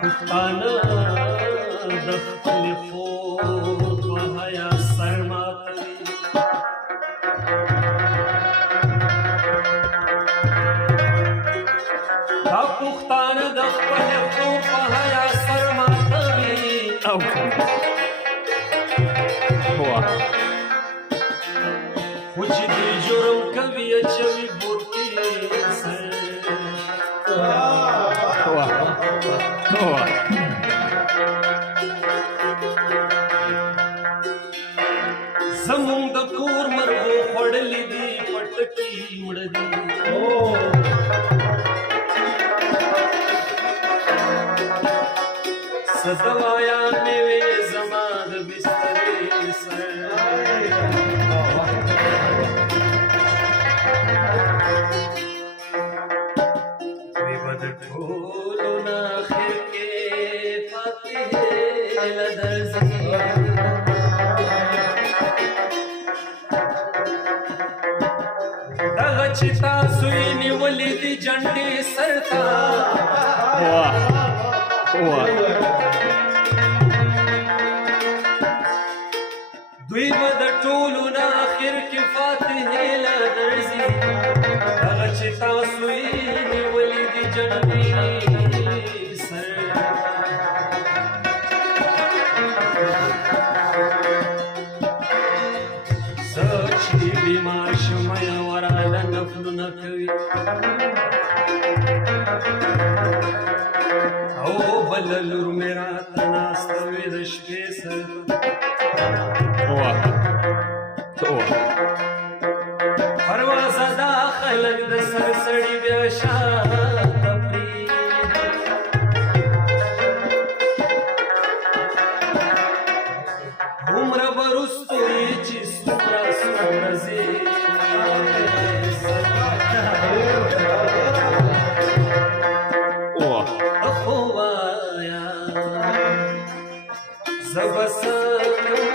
پښتانه د خپل فوت و حیا سر ماتوي دا پښتانه د خپل فوت و حیا سر ماتوي خو چې دوی جرم کوي اچوي بوټي سر زمونږ د کور مرغو خوړلي دي پټکي مړه دي څه دوایان مې وې زما د بسترې سر دوی به د ټولو نه اخر کې فاتحې له درځي دغه چې تاسو یې نیولې دي جنډې سر ته دوی به د ټولو نه اخر کې فاتحې له درځي دغه چې تاسو یې نیولې دي جنډې سر زه چې بیمار شم یوراله نفلونه کوي او بله لور مې راته ناسته وي د شپې سر پروازه دا خلک د سر سړي بیا شاته پرېږدي هومره به رستو یې چې څومره څومره ځې خو وایه زه به څه کوم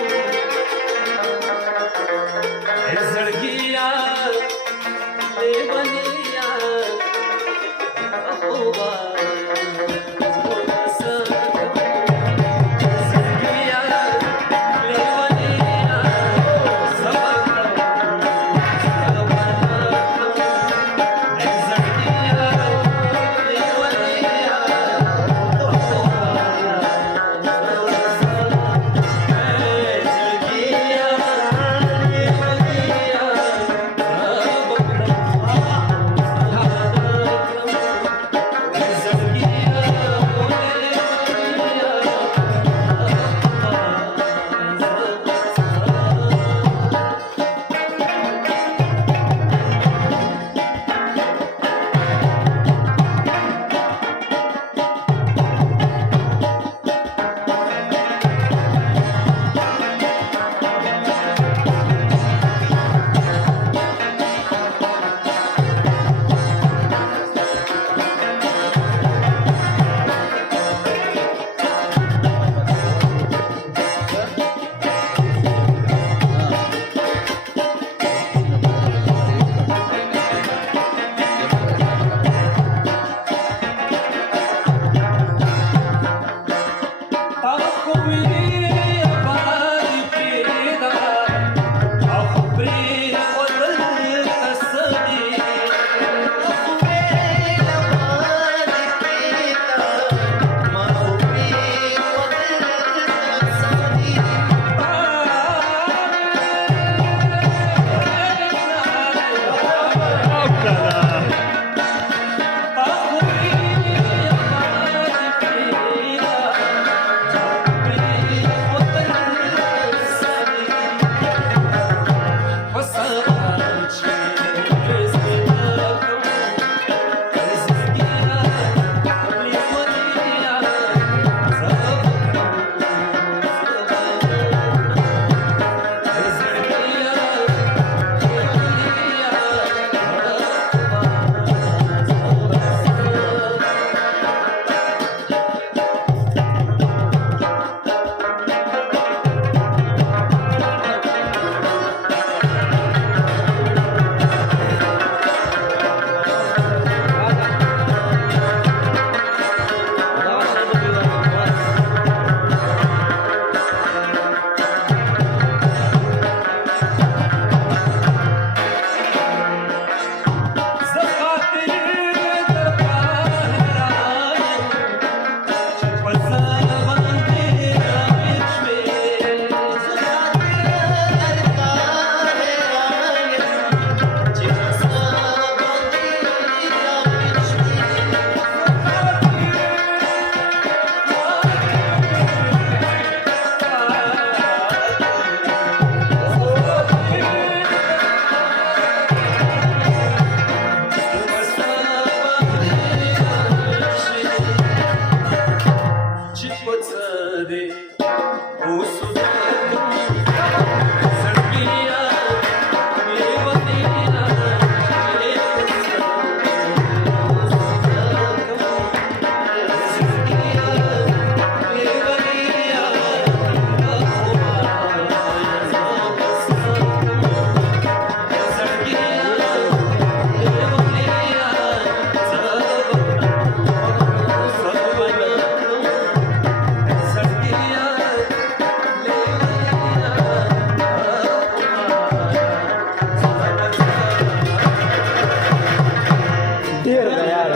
ډېر دی یار